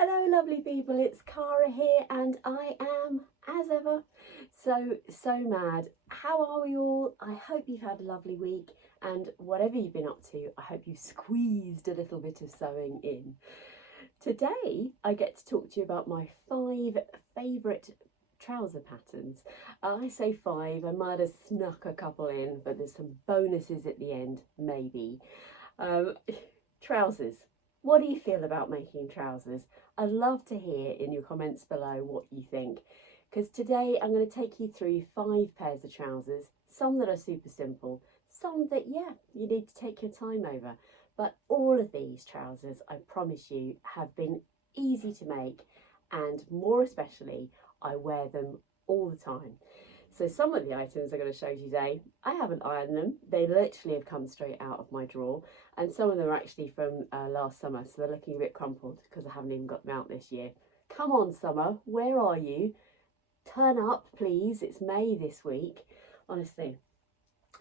Hello lovely people, it's Cara here and I am, as ever, so mad. How are we all? I hope you've had a lovely week and whatever you've been up to, I hope you've squeezed a little bit of sewing in. Today I get to talk to you about my 5 favourite trouser patterns. I say 5, I might have snuck a couple in, but there's some bonuses at the end, maybe. Trousers. What do you feel about making trousers? I'd love to hear in your comments below what you think, because today I'm going to take you through 5 pairs of trousers, some that are super simple, some that, yeah, you need to take your time over, but all of these trousers, I promise you, have been easy to make, and more especially, I wear them all the time. So some of the items I'm going to show you today, I haven't ironed them. They literally have come straight out of my drawer. And some of them are actually from last summer. So they're looking a bit crumpled because I haven't even got them out this year. Come on, summer, where are you? Turn up, please. It's May this week, honestly.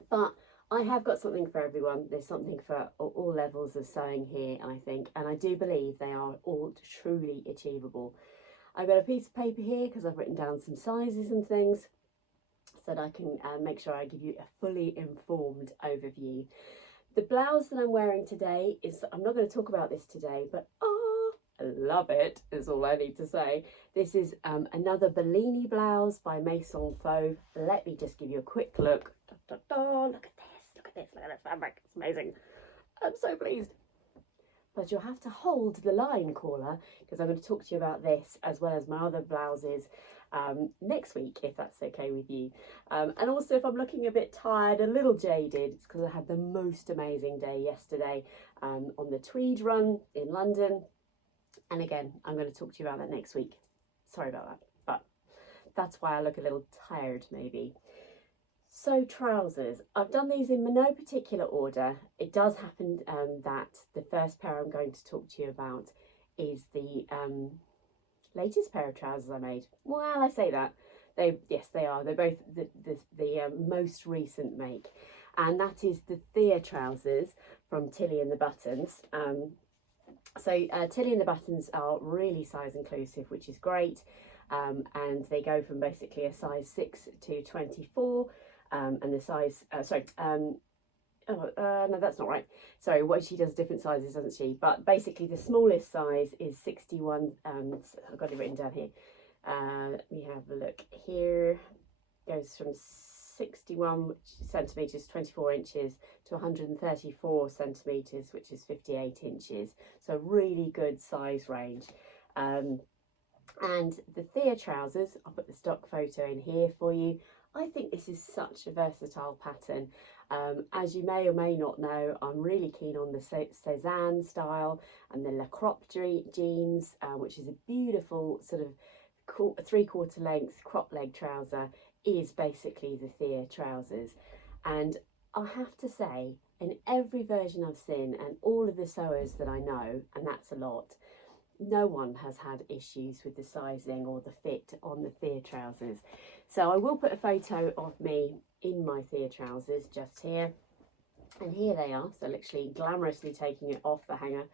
But I have got something for everyone. There's something for all levels of sewing here, I think. And I do believe they are all truly achievable. I've got a piece of paper here because I've written down some sizes and things, so that I can make sure I give you a fully informed overview. The blouse that I'm wearing today is, I'm not going to talk about this today, but I love it, is all I need to say. This is another Bellini blouse by Maison Fauve. Let me just give you a quick look. Look at this, look at this, look at this fabric, it's amazing. I'm so pleased. But you'll have to hold the line, caller, because I'm going to talk to you about this as well as my other blouses next week, if that's okay with you. And also, if I'm looking a bit tired, a little jaded, it's because I had the most amazing day yesterday on the Tweed run in London. And again, I'm going to talk to you about that next week. Sorry about that, but that's why I look a little tired maybe. So trousers, I've done these in no particular order. It does happen that the first pair I'm going to talk to you about is the latest pair of trousers I made. Well, I say that. Yes, they are. They're both the most recent make. And that is the Thea Trousers from Tilly and the Buttons. Tilly and the Buttons are really size inclusive, which is great. And they go from basically a size 6 to 24. And the size, no, that's not right. Sorry, what she does different sizes, doesn't she? But basically the smallest size is 61, I've got it written down here. Let me have a look here. Goes from 61 centimetres, 24 inches, to 134 centimetres, which is 58 inches. So really good size range. And the Thear trousers, I'll put the stock photo in here for you. I think this is such a versatile pattern. As you may or may not know, I'm really keen on the Cézanne style and the La Croppe jeans, which is a beautiful sort of 3/4 length crop leg trouser, is basically the Thear trousers. And I have to say, in every version I've seen and all of the sewers that I know, and that's a lot, no one has had issues with the sizing or the fit on the Thear trousers. So I will put a photo of me in my Thear trousers just here. And here they are. So literally glamorously taking it off the hanger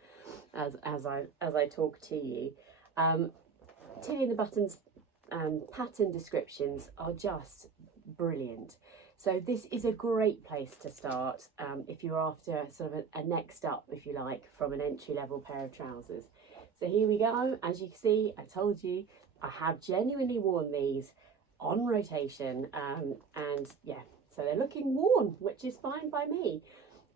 as I talk to you. Tilly and the Buttons pattern descriptions are just brilliant. So this is a great place to start if you're after sort of a next up, if you like, from an entry-level pair of trousers. So here we go. As you can see, I told you, I have genuinely worn these on rotation, and yeah, so they're looking worn, which is fine by me.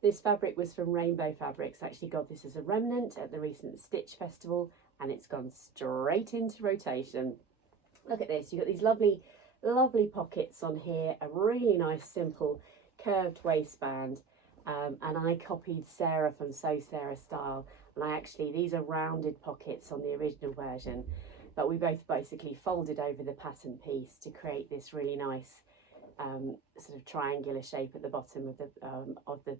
This fabric was from Rainbow Fabrics. I actually got this as a remnant at the recent Stitch Festival, and it's gone straight into rotation. Look at this, you've got these lovely pockets on here, a really nice simple curved waistband, and I copied Sarah from Sew Sarah Style, and these are rounded pockets on the original version, but we both basically folded over the pattern piece to create this really nice sort of triangular shape at the bottom of the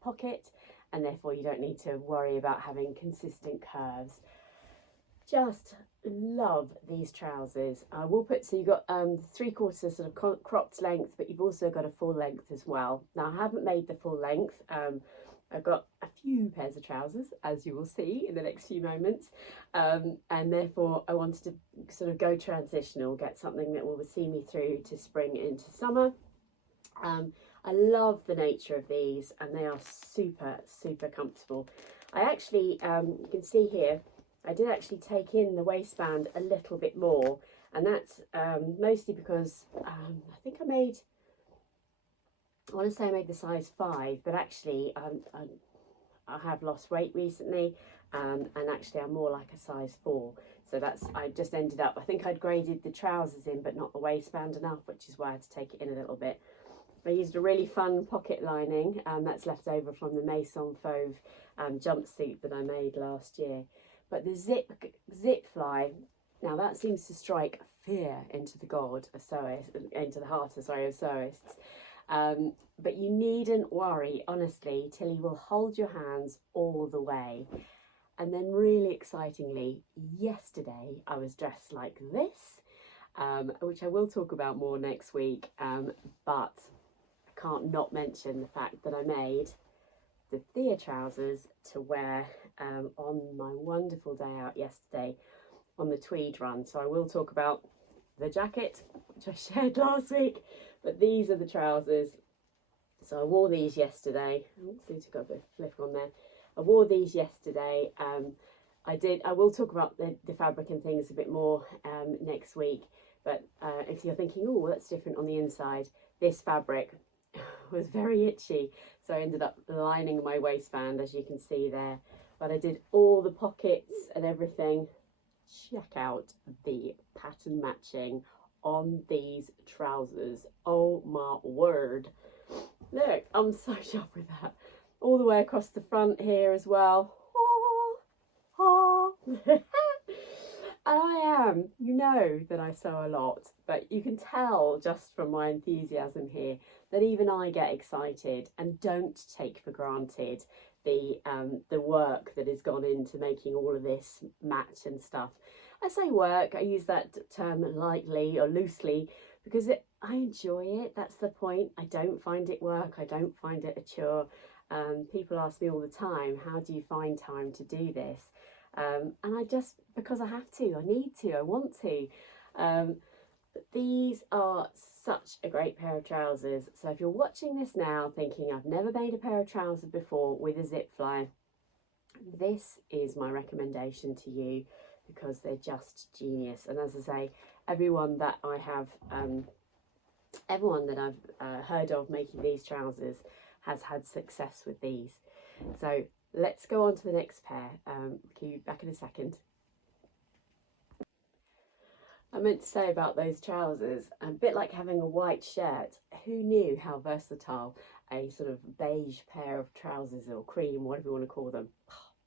pocket, and therefore you don't need to worry about having consistent curves. Just love these trousers. I will put, so you've got 3/4 sort of cropped length, but you've also got a full length as well. Now I haven't made the full length, I've got a few pairs of trousers, as you will see in the next few moments, and therefore I wanted to sort of go transitional, get something that will see me through to spring into summer. I love the nature of these, and they are super comfortable. I actually, you can see here, I did actually take in the waistband a little bit more, and that's mostly because I think I want to say I made the size 5, but actually I have lost weight recently, and actually I'm more like a size 4. So I just ended up, I think I'd graded the trousers in but not the waistband enough, which is why I had to take it in a little bit. I used a really fun pocket lining that's left over from the Maison Fauve jumpsuit that I made last year. But the zip fly, now that seems to strike fear into the heart of sewists. But you needn't worry, honestly. Tilly will hold your hands all the way. And then really excitingly, yesterday I was dressed like this, which I will talk about more next week, but I can't not mention the fact that I made the Thea trousers to wear on my wonderful day out yesterday on the tweed run. So I will talk about the jacket, which I shared last week, but these are the trousers. So I wore these yesterday. Oh, seems to got a bit of flick on there. I wore these yesterday. I will talk about the fabric and things a bit more next week, but if you're thinking, oh, that's different on the inside, this fabric was very itchy, so I ended up lining my waistband, as you can see there. But I did all the pockets and everything. Check out the pattern matching on these trousers. Oh my word. Look, I'm so chuffed with that. All the way across the front here as well. And I am, you know that I sew a lot, but you can tell just from my enthusiasm here that even I get excited and don't take for granted the work that has gone into making all of this match and stuff. I say work, I use that term lightly or loosely because I enjoy it. That's the point. I don't find it work. I don't find it a chore. People ask me all the time, how do you find time to do this? And I just, because I have to, I need to, I want to. But these are such a great pair of trousers. So if you're watching this now thinking, I've never made a pair of trousers before with a zip fly, this is my recommendation to you because they're just genius. And as I say, everyone that I've heard of making these trousers has had success with these. So let's go on to the next pair. Be back in a second. I meant to say about those trousers, a bit like having a white shirt. Who knew how versatile a sort of beige pair of trousers, or cream, whatever you want to call them.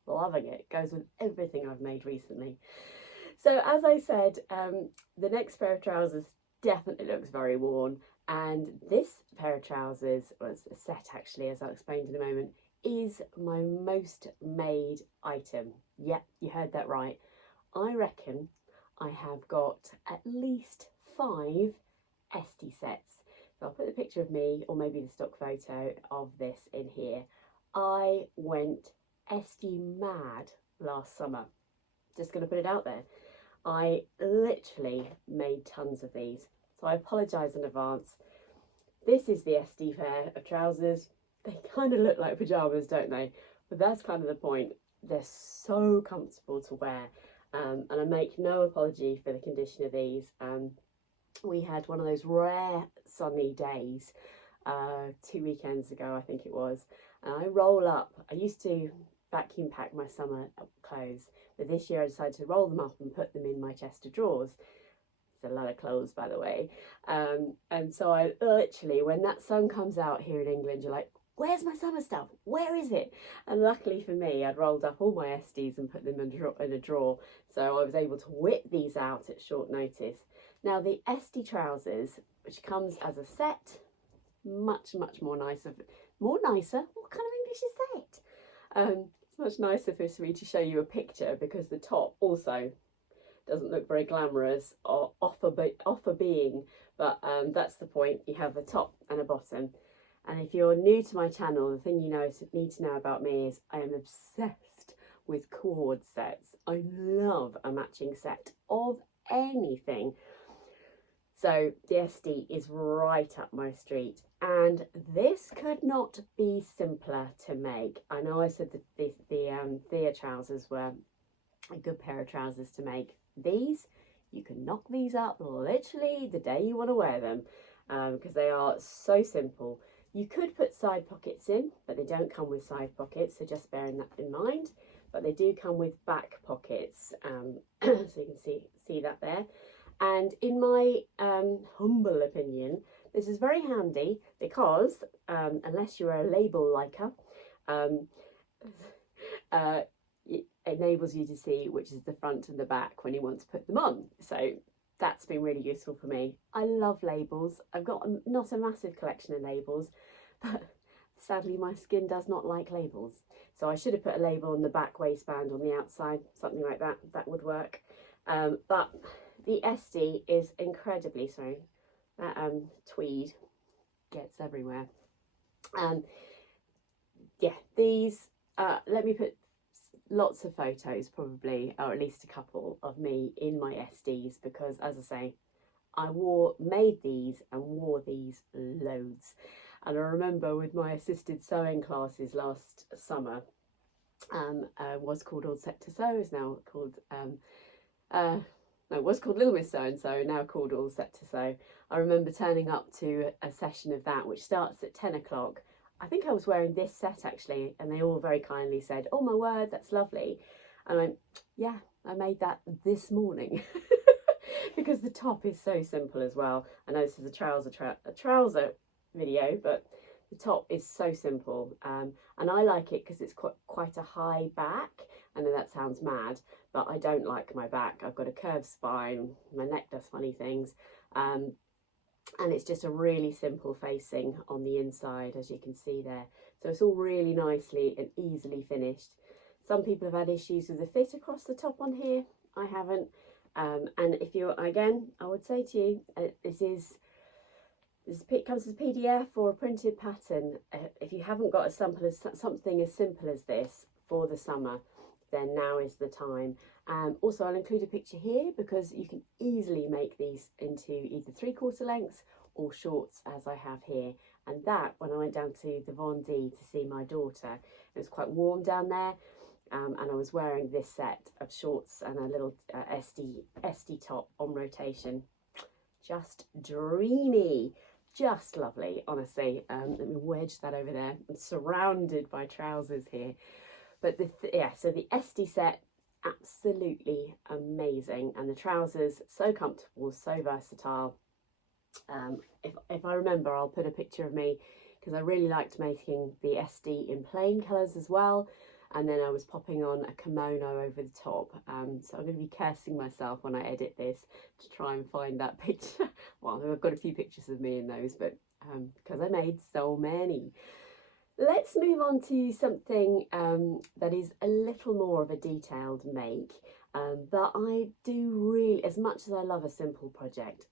Loving it. Goes with everything I've made recently. So as I said, the next pair of trousers definitely looks very worn, and this pair of trousers, or it's a set actually, as I'll explain in a moment, is my most made item. Yep, you heard that right. I reckon I have got at least 5 Esti sets. So I'll put the picture of me, or maybe the stock photo of this in here. I went Esti mad last summer. Just going to put it out there. I literally made tons of these. So I apologise in advance. This is the Esti pair of trousers. They kind of look like pyjamas, don't they? But that's kind of the point. They're so comfortable to wear. And I make no apology for the condition of these. We had one of those rare sunny days 2 weekends ago, I think it was. And I roll up. I used to vacuum pack my summer clothes, but this year I decided to roll them up and put them in my chest of drawers. It's a lot of clothes, by the way. And so I literally, when that sun comes out here in England, you're like, where's my summer stuff? Where is it? And luckily for me, I'd rolled up all my Estes and put them in a drawer. So I was able to whip these out at short notice. Now the Esti trousers, which comes as a set, much more nicer. More nicer? What kind of English is that? It's much nicer for me to show you a picture because the top also doesn't look very glamorous or off a being, but that's the point. You have a top and a bottom. And if you're new to my channel, the thing you need to know about me is I am obsessed with cord sets. I love a matching set of anything. So the Esti is right up my street, and this could not be simpler to make. I know I said that the Thea trousers were a good pair of trousers to make. These, you can knock these up literally the day you want to wear them, because they are so simple. You could put side pockets in, but they don't come with side pockets, so just bearing that in mind. But they do come with back pockets, so you can see that there. And in my humble opinion, this is very handy because unless you're a label liker, it enables you to see which is the front and the back when you want to put them on. So that's been really useful for me. I love labels. I've got not a massive collection of labels, but sadly my skin does not like labels. So I should have put a label on the back waistband on the outside, something like that. That would work. But the Esti is incredibly, sorry, that tweed gets everywhere. Yeah, these, let me put lots of photos probably, or at least a couple of me in my Estis, because as I say, I made these and wore these loads. And I remember with my assisted sewing classes last summer, was called All Set to Sew, is now called no, it was called Little Miss So-and-so, now called All Set to Sew. I remember turning up to a session of that, which starts at 10 o'clock. I think I was wearing this set actually, and they all very kindly said, "Oh my word, that's lovely." And I went, "Yeah, I made that this morning." Because the top is so simple as well. I know this is a trouser video, but the top is so simple, and I like it because it's quite a high back. I know that sounds mad, but I don't like my back. I've got a curved spine, my neck does funny things, and it's just a really simple facing on the inside, as you can see there. So it's all really nicely and easily finished. Some people have had issues with the fit across the top on here. I haven't. And if you're, again, I would say to you, this comes as a PDF or a printed pattern. If you haven't got something as simple as this for the summer, then now is the time. Also, I'll include a picture here because you can easily make these into either 3/4 lengths or shorts, as I have here. And that, when I went down to the Vendée to see my daughter, it was quite warm down there, and I was wearing this set of shorts and a little Esti top on rotation. Just dreamy, just lovely, honestly. Let me wedge that over there. I'm surrounded by trousers here. But so the Esti set, absolutely amazing, and the trousers so comfortable, so versatile. If I remember, I'll put a picture of me, because I really liked making the Esti in plain colours as well, and then I was popping on a kimono over the top. So I'm going to be cursing myself when I edit this to try and find that picture. Well, I've got a few pictures of me in those, but because I made so many. Let's move on to something that is a little more of a detailed make, but I do really, as much as I love a simple project,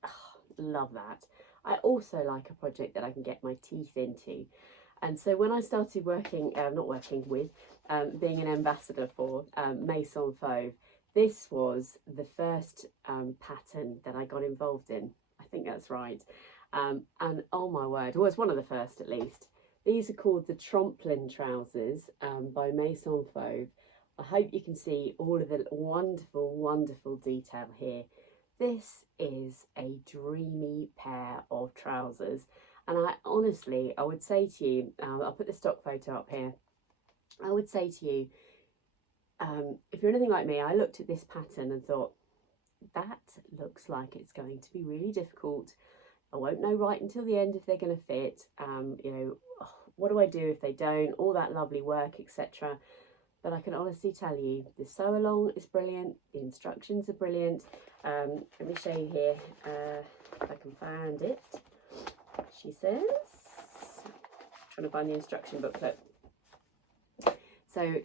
love that, I also like a project that I can get my teeth into. And so when I started working, being an ambassador for Maison Fauve, this was the first pattern that I got involved in. I think that's right. And oh my word, well, it's one of the first at least. These are called the Tremplin Trousers by Maison Fauve. I hope you can see all of the wonderful, wonderful detail here. This is a dreamy pair of trousers. And I honestly, I would say to you, I'll put the stock photo up here. I would say to you, if you're anything like me, I looked at this pattern and thought, that looks like it's going to be really difficult. I won't know right until the end if they're going to fit. You know, what do I do if they don't? All that lovely work, etc. But I can honestly tell you, the sew along is brilliant. The instructions are brilliant. Let me show you here, if I can find it. She says, trying to find the instruction booklet. So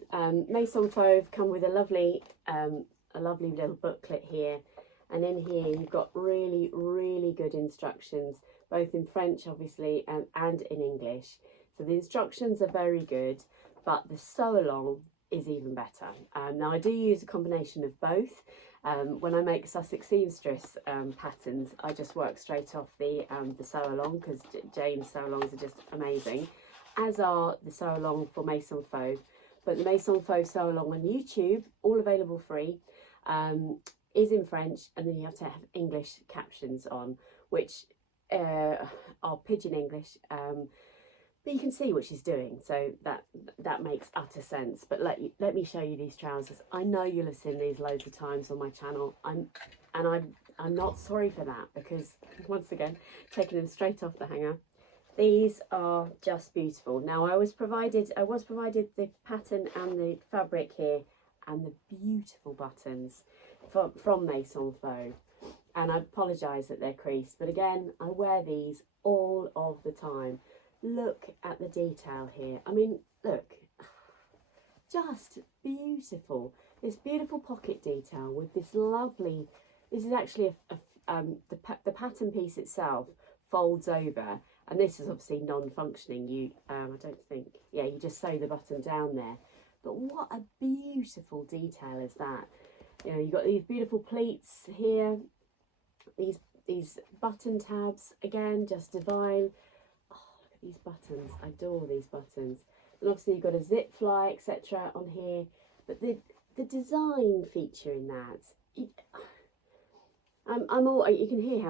Maison Fauve come with a lovely little booklet here, And in here you've got really, really good instructions, both in French obviously and in English. So the instructions are very good, but the sew along is even better. Now I do use a combination of both. When I make Sussex seamstress patterns, I just work straight off the sew along, because Jane's sew alongs are just amazing, as are the sew along for Maison Faux. But the Maison Faux sew along on YouTube, all available free, is in French, and then you have to have English captions on, which are pidgin English, but you can see what she's doing, so that makes utter sense. But let me show you these trousers. I know you'll have seen these loads of times on my channel, I'm not sorry for that, because once again, taking them straight off the hanger. These are just beautiful. Now I was provided the pattern and the fabric here, and the beautiful buttons from Maison Faux. And I apologise that they're creased, but again, I wear these all of the time. Look at the detail here. I mean, look, just beautiful. This beautiful pocket detail with this lovely, this is actually the pattern piece itself folds over, and this is obviously non-functioning. I don't think, yeah, you just sew the button down there. But what a beautiful detail is that. You know, you've got these beautiful pleats here, these button tabs, again, just divine. These buttons, I adore these buttons. And obviously you've got a zip fly, etc. on here, but the design feature in that, I'm all, you can hear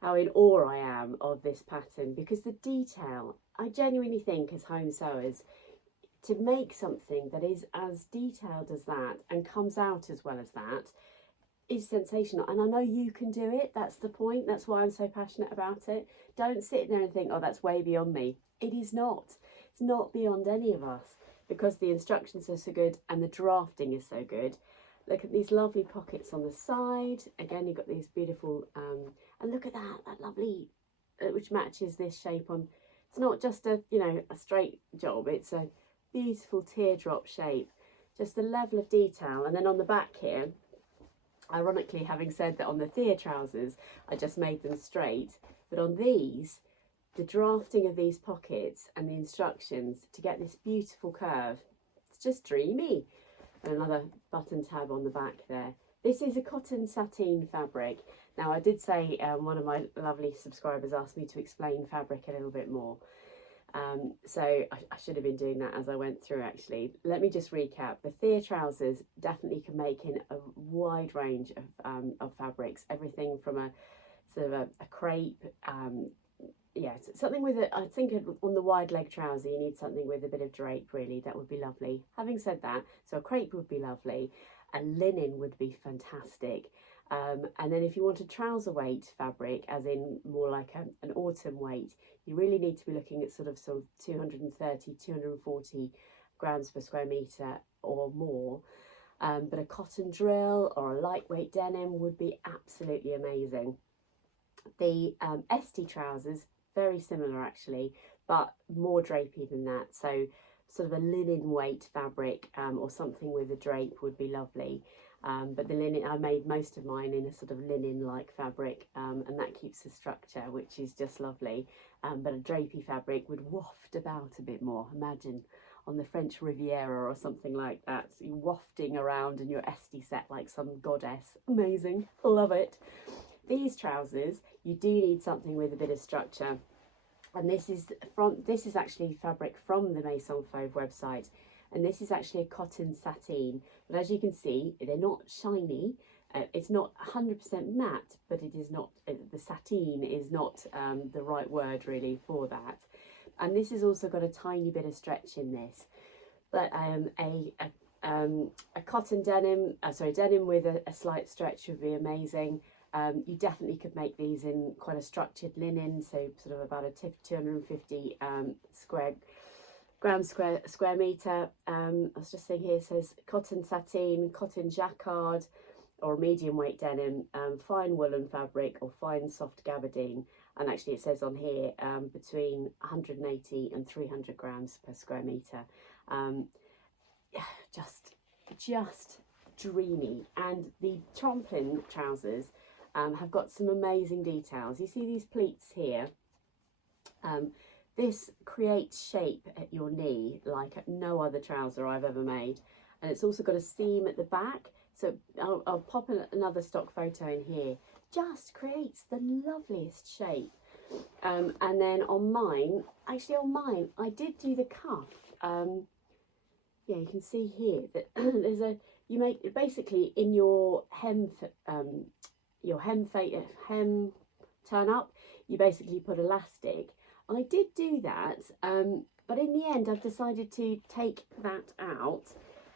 how in awe I am of this pattern, because the detail, I genuinely think as home sewers, to make something that is as detailed as that and comes out as well as that is sensational. And I know you can do it. That's the point. That's why I'm so passionate about it. Don't sit there and think, oh, that's way beyond me. It is not. It's not beyond any of us, because the instructions are so good and the drafting is so good. Look at these lovely pockets on the side. Again, you've got these beautiful and look at that lovely which matches this shape on. It's not just a, you know, a straight job, it's a beautiful teardrop shape. Just the level of detail. And then on the back here, ironically, having said that on the Thea trousers I just made them straight, but on these, the drafting of these pockets and the instructions to get this beautiful curve, it's just dreamy. And another button tab on the back there. This is a cotton sateen fabric. Now I did say one of my lovely subscribers asked me to explain fabric a little bit more. So I should have been doing that as I went through actually. Let me just recap. The Thear trousers definitely can make in a wide range of fabrics. Everything from a sort of a crepe, yeah, something with I think on the wide leg trouser you need something with a bit of drape, really. That would be lovely. Having said that, so a crepe would be lovely, a linen would be fantastic. And then if you want a trouser weight fabric, as in more like an autumn weight, you really need to be looking at sort of 230, 240 grams per square metre or more. But a cotton drill or a lightweight denim would be absolutely amazing. The Esti trousers, very similar actually, but more drapey than that. So sort of a linen weight fabric or something with a drape would be lovely. But the linen, I made most of mine in a sort of linen-like fabric, and that keeps the structure, which is just lovely. But a drapey fabric would waft about a bit more. Imagine on the French Riviera or something like that, so you're wafting around in your Esti set like some goddess. Amazing, love it. These trousers, you do need something with a bit of structure. And this is actually fabric from the Maison Faux website. And this is actually a cotton sateen, but as you can see, they're not shiny. It's not 100% matte, but it is not, the sateen is not the right word really for that. And this has also got a tiny bit of stretch in this. But a cotton denim, denim with a slight stretch would be amazing. You definitely could make these in quite a structured linen, so sort of about a 250 grams square metre. I was just seeing here, it says cotton sateen, cotton jacquard, or medium weight denim, fine woolen fabric or fine soft gabardine. And actually it says on here between 180 and 300 grams per square metre. Just dreamy. And the Tremplin trousers have got some amazing details. You see these pleats here? This creates shape at your knee like no other trouser I've ever made. And it's also got a seam at the back. So I'll pop another stock photo in here. Just creates the loveliest shape. And then on mine, I did do the cuff. Yeah, you can see here that there's you make basically in your hem turn up, you basically put elastic. I did do that, but in the end I've decided to take that out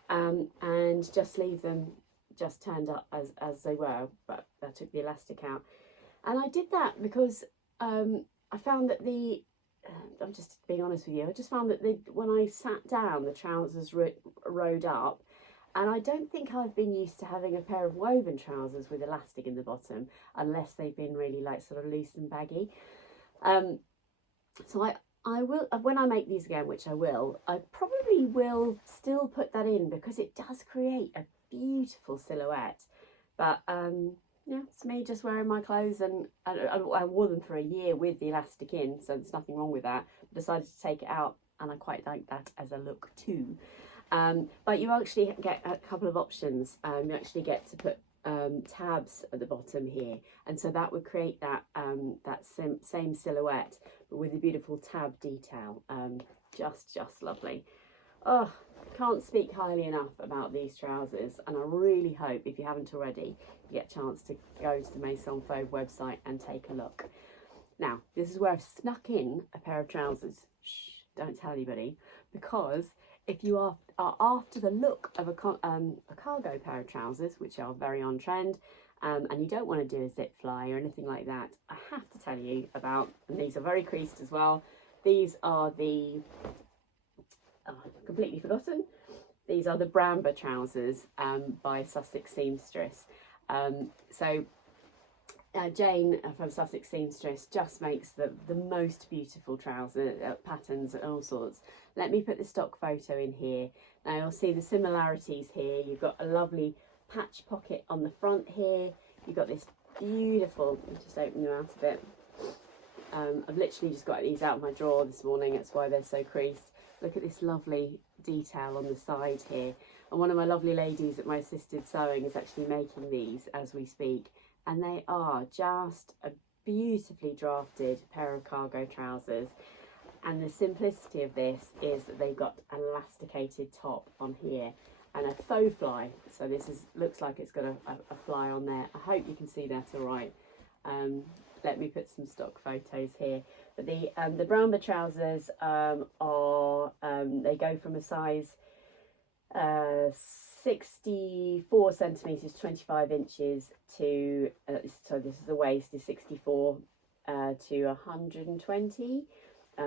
and just leave them just turned up as they were, but I took the elastic out. And I did that because I found that I'm just being honest with you, I just found that when I sat down, the trousers rode up, and I don't think I've been used to having a pair of woven trousers with elastic in the bottom, unless they've been really like sort of loose and baggy. So I will, when I make these again, which I will, I probably will still put that in because it does create a beautiful silhouette. But yeah, it's me just wearing my clothes, and I wore them for a year with the elastic in, so there's nothing wrong with that. I decided to take it out, and I quite like that as a look too. But you actually get a couple of options. You actually get to put tabs at the bottom here, and so that would create that same silhouette, but with a beautiful tab detail. Just lovely. Oh, can't speak highly enough about these trousers, and I really hope, if you haven't already, you get a chance to go to the Maison Fauve website and take a look. Now, this is where I've snuck in a pair of trousers. Shh, don't tell anybody, because if you are after the look of a cargo pair of trousers, which are very on trend, and you don't want to do a zip fly or anything like that, I have to tell you about, and these are very creased as well, these are the, I've completely forgotten, these are the Bramber Trousers by Sussex Seamstress. Jane from Sussex Seamstress just makes the most beautiful trouser patterns and all sorts. Let me put the stock photo in here. Now you'll see the similarities here. You've got a lovely patch pocket on the front here. You've got this beautiful, let me just open them out a bit. I've literally just got these out of my drawer this morning, that's why they're so creased. Look at this lovely detail on the side here. And one of my lovely ladies at my assisted sewing is actually making these as we speak. And they are just a beautifully drafted pair of cargo trousers. And the simplicity of this is that they've got an elasticated top on here and a faux fly. So this looks like it's got a fly on there. I hope you can see that all right. Let me put some stock photos here. But the Bramber trousers they go from a size 64 centimetres, 25 inches to, so this is the waist, is 64 to 120,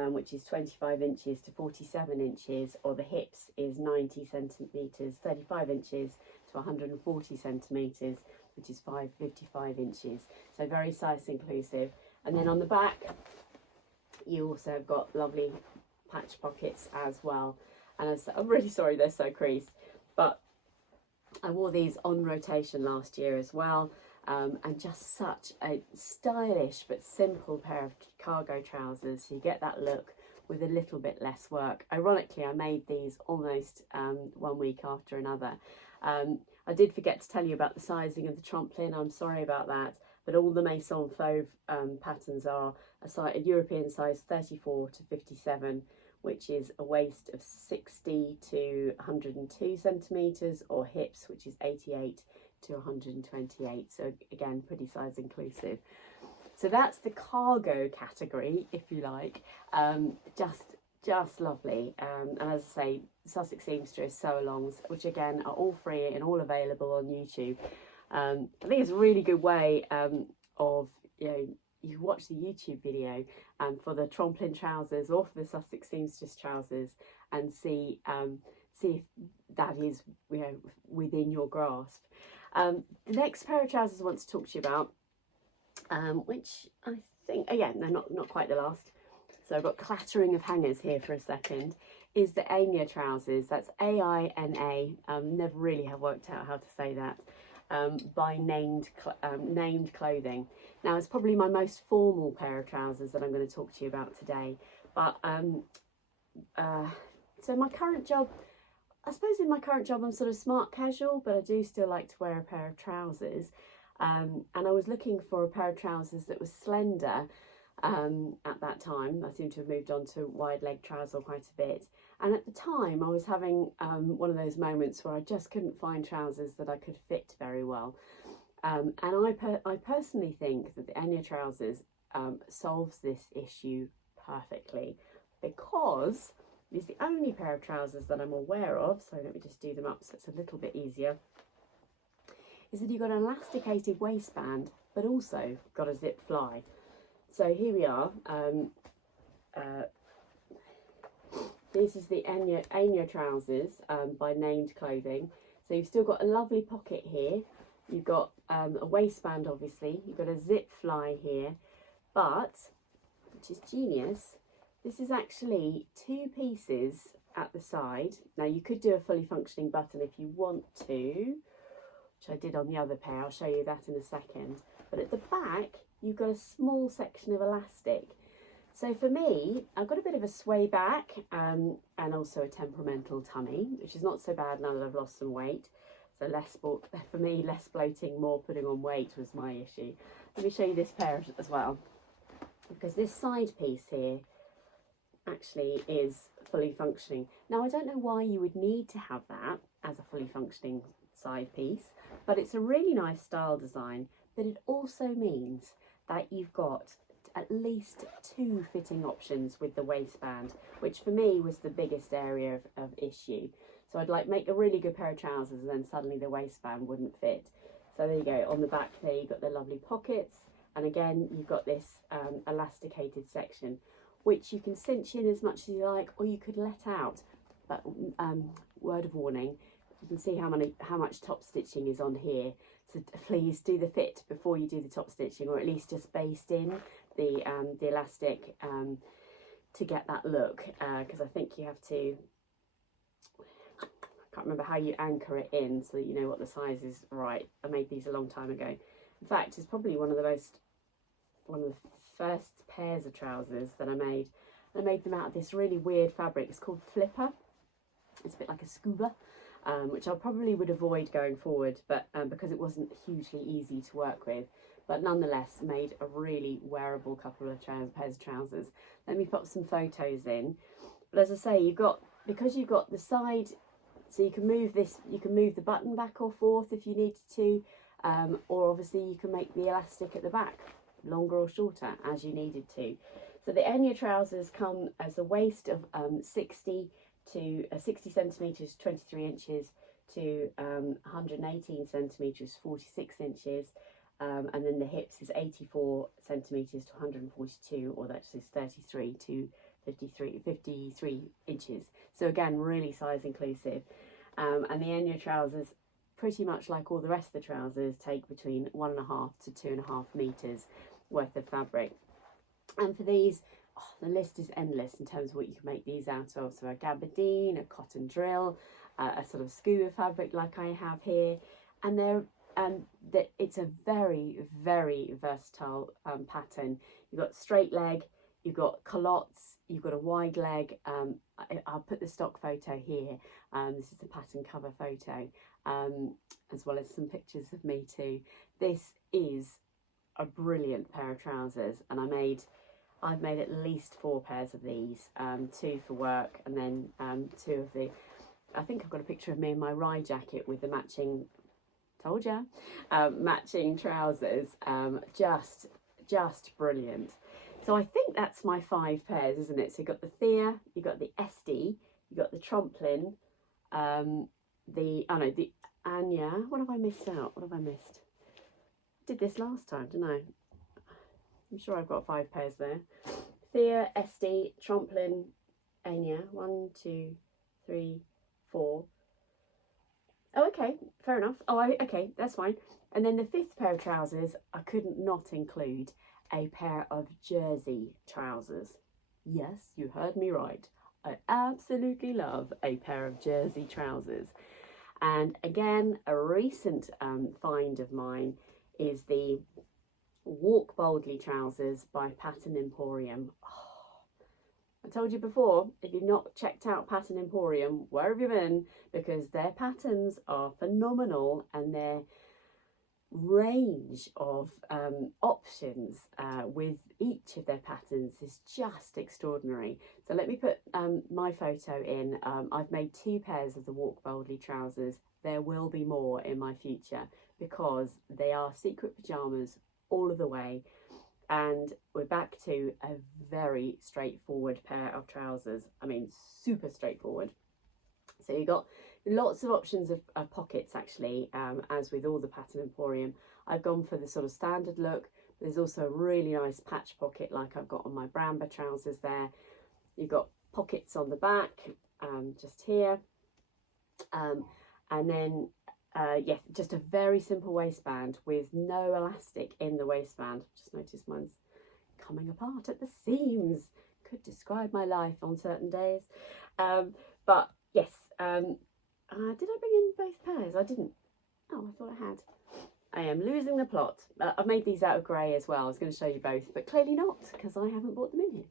which is 25 inches to 47 inches, or the hips is 90 centimetres, 35 inches to 140 centimetres, which is 55 inches. So very size inclusive. And then on the back, you also have got lovely patch pockets as well. And I'm really sorry they're so creased, but I wore these on rotation last year as well, and just such a stylish but simple pair of cargo trousers. So you get that look with a little bit less work. Ironically, I made these almost 1 week after another. I did forget to tell you about the sizing of the Trumpling. I'm sorry about that, but all the Maison Fauve patterns are a European size 34 to 57, which is a waist of 60 to 102 centimetres, or hips, which is 88 to 128. So again, pretty size inclusive. So that's the cargo category, if you like. Just lovely. And as I say, Sussex Seamstress sew-alongs, which again are all free and all available on YouTube. I think it's a really good way of, you watch the YouTube video for the Tremplin trousers or for the Sussex Seamstress trousers, and see if that is within your grasp. The next pair of trousers I want to talk to you about, which I think, again, they're not quite the last. So I've got clattering of hangers here for a second, is the Aina Trousers. That's A-I-N-A. Never really have worked out how to say that. By named clothing. Now, it's probably my most formal pair of trousers that I'm going to talk to you about today. But so my current job, I suppose in my current job I'm sort of smart casual, but I do still like to wear a pair of trousers. And I was looking for a pair of trousers that was slender at that time. I seem to have moved on to wide leg trouser quite a bit. And at the time I was having one of those moments where I just couldn't find trousers that I could fit very well. And I personally think that the Aina Trousers solves this issue perfectly, because it's the only pair of trousers that I'm aware of, so let me just do them up so it's a little bit easier, is that you've got an elasticated waistband but also got a zip fly. So here we are. This is the Aina Trousers by Named Clothing. So you've still got a lovely pocket here. You've got a waistband, obviously. You've got a zip fly here. But, which is genius, this is actually two pieces at the side. Now you could do a fully functioning button if you want to, which I did on the other pair. I'll show you that in a second. But at the back, you've got a small section of elastic. So for me, I've got a bit of a sway back and also a temperamental tummy, which is not so bad now that I've lost some weight. So for me, less bloating, more putting on weight was my issue. Let me show you this pair as well, because this side piece here actually is fully functioning. Now, I don't know why you would need to have that as a fully functioning side piece, but it's a really nice style design. But it also means that you've got at least two fitting options with the waistband, which for me was the biggest area of issue. So I'd like make a really good pair of trousers and then suddenly the waistband wouldn't fit. So there you go. On the back there you've got the lovely pockets, and again you've got this elasticated section, which you can cinch in as much as you like, or you could let out. But word of warning, you can see how much top stitching is on here. So please do the fit before you do the top stitching, or at least just baste in the elastic to get that look, because I think you have to, I can't remember how you anchor it in so that you know what the size is right. I made these a long time ago. In fact, it's probably one of the first pairs of trousers that I made. I made them out of this really weird fabric. It's called Flipper. It's a bit like a scuba. Which I probably would avoid going forward, but because it wasn't hugely easy to work with, but nonetheless made a really wearable couple of pairs of trousers. Let me pop some photos in. But as I say, because you've got the side, so you can move the button back or forth if you needed to, or obviously you can make the elastic at the back longer or shorter as you needed to. So the Aina Trousers come as a waist of 60 centimetres, 23 inches, to 118 centimetres, 46 inches, and then the hips is 84 centimetres to 142, or that is 33 to 53 inches. So again, really size inclusive. And the Aina Trousers, pretty much like all the rest of the trousers, take between 1.5 to 2.5 metres worth of fabric. And for these, the list is endless in terms of what you can make these out of. So a gabardine, a cotton drill, a sort of scuba fabric like I have here, and it's a very, very versatile pattern. You've got straight leg, you've got culottes, you've got a wide leg. I'll put the stock photo here. This is the pattern cover photo, as well as some pictures of me too. This is a brilliant pair of trousers, and I've made at least 4 pairs of these, 2 for work, and then 2 of the, I think I've got a picture of me in my rye jacket with the matching, told ya, matching trousers. Just brilliant. So I think that's my 5 pairs, isn't it? So you've got the Thear, you've got the Esti, you've got the Trumpling, the Aina. What have I missed out? What have I missed? I did this last time, didn't I? I'm sure I've got 5 pairs there. Thea, Esti, Tremplin, Aina. 1, 2, 3, 4. Oh, okay, fair enough. Oh, okay, that's fine. And then the 5th pair of trousers, I couldn't not include a pair of jersey trousers. Yes, you heard me right. I absolutely love a pair of jersey trousers. And again, a recent find of mine is the Walk Boldly trousers by Pattern Emporium. Oh, I told you before, if you've not checked out Pattern Emporium, where have you been? Because their patterns are phenomenal, and their range of options with each of their patterns is just extraordinary. So let me put my photo in. I've made 2 pairs of the Walk Boldly trousers. There will be more in my future because they are secret pyjamas all of the way, and we're back to a very straightforward pair of trousers. I mean, super straightforward. So you've got lots of options of pockets actually, as with all the Pattern Emporium. I've gone for the sort of standard look. There's also a really nice patch pocket like I've got on my Bramber trousers there. You've got pockets on the back, just here. And then, yeah, just a very simple waistband with no elastic in the waistband. Just noticed mine's coming apart at the seams. Could describe my life on certain days. But yes, did I bring in both pairs? I didn't. Oh, I thought I had. I am losing the plot. I've made these out of grey as well. I was going to show you both, but clearly not, because I haven't brought them in here.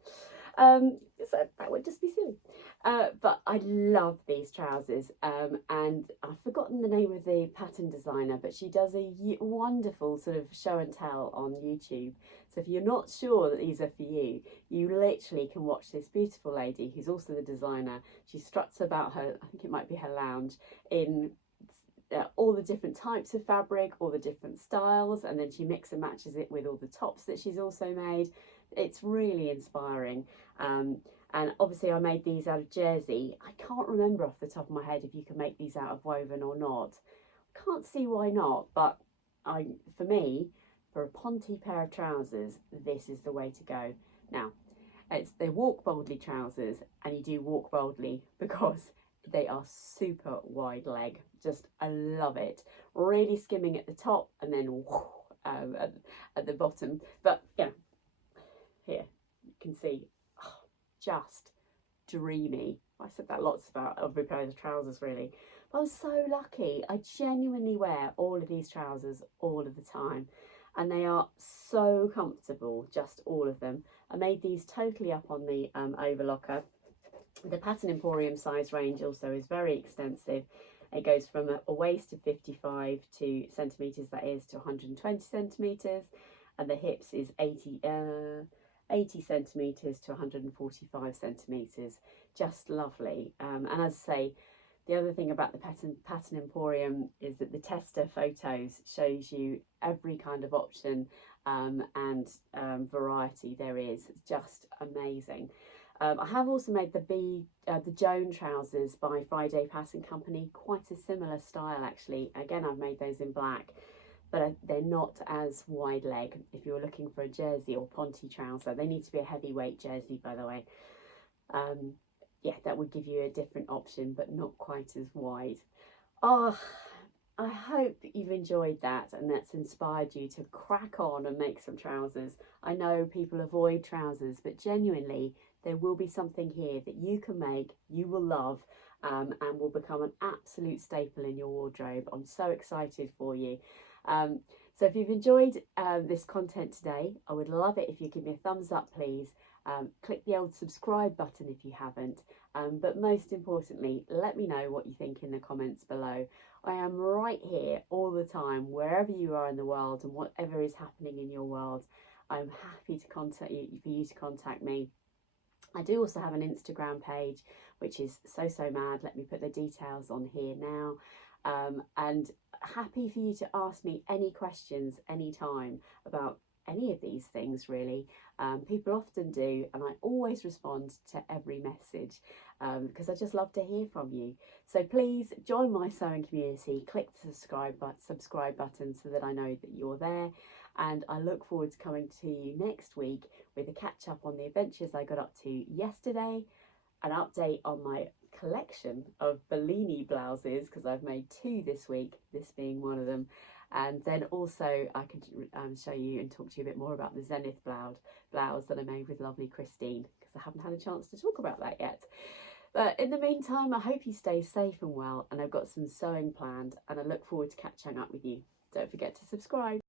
So that would just be silly. But I love these trousers, and I've forgotten the name of the pattern designer, but she does a wonderful sort of show and tell on YouTube. So if you're not sure that these are for you, you literally can watch this beautiful lady who's also the designer. She struts about her, I think it might be her lounge, in all the different types of fabric, all the different styles, and then she mix and matches it with all the tops that she's also made. It's really inspiring. And obviously I made these out of jersey. I can't remember off the top of my head if you can make these out of woven or not. Can't see why not, but for me, for a Ponte pair of trousers, this is the way to go. Now, they Walk Boldly trousers, and you do walk boldly because they are super wide leg. Just, I love it. Really skimming at the top and then at the bottom. But, you know, here you can see, oh, just dreamy. I said that lots about every pair of trousers really. But I was so lucky. I genuinely wear all of these trousers all of the time. And they are so comfortable, just all of them. I made these totally up on the overlocker. The Pattern Emporium size range also is very extensive. It goes from a waist of 55 centimetres, that is, to 120 centimetres, and the hips is 80 centimetres to 145 centimetres. Just lovely. And as I say, the other thing about the Pattern Emporium is that the tester photos shows you every kind of option and variety there is. It's just amazing. I have also made the Joan trousers by Friday Pattern Company, quite a similar style actually. Again, I've made those in black, but they're not as wide leg. If you're looking for a jersey or Ponte trouser, they need to be a heavyweight jersey, by the way. Yeah, that would give you a different option, but not quite as wide. Oh, I hope that you've enjoyed that and that's inspired you to crack on and make some trousers. I know people avoid trousers, but genuinely, there will be something here that you can make, you will love, and will become an absolute staple in your wardrobe. I'm so excited for you. So if you've enjoyed this content today, I would love it if you give me a thumbs up, please. Click the old subscribe button if you haven't. But most importantly, let me know what you think in the comments below. I am right here all the time, wherever you are in the world and whatever is happening in your world. I'm happy to contact you, for you to contact me. I do also have an Instagram page, which is so mad. Let me put the details on here now. And happy for you to ask me any questions anytime about any of these things really. People often do, and I always respond to every message because I just love to hear from you. So please join my sewing community, click the subscribe button so that I know that you're there. And I look forward to coming to you next week with a catch up on the adventures I got up to yesterday, an update on my collection of Bellini blouses, because I've made 2 this week, this being one of them, And then also I could show you and talk to you a bit more about the Zenith blouse that I made with lovely Christine, because I haven't had a chance to talk about that yet. But in the meantime, I hope you stay safe and well, and I've got some sewing planned, and I look forward to catching up with you. Don't forget to subscribe.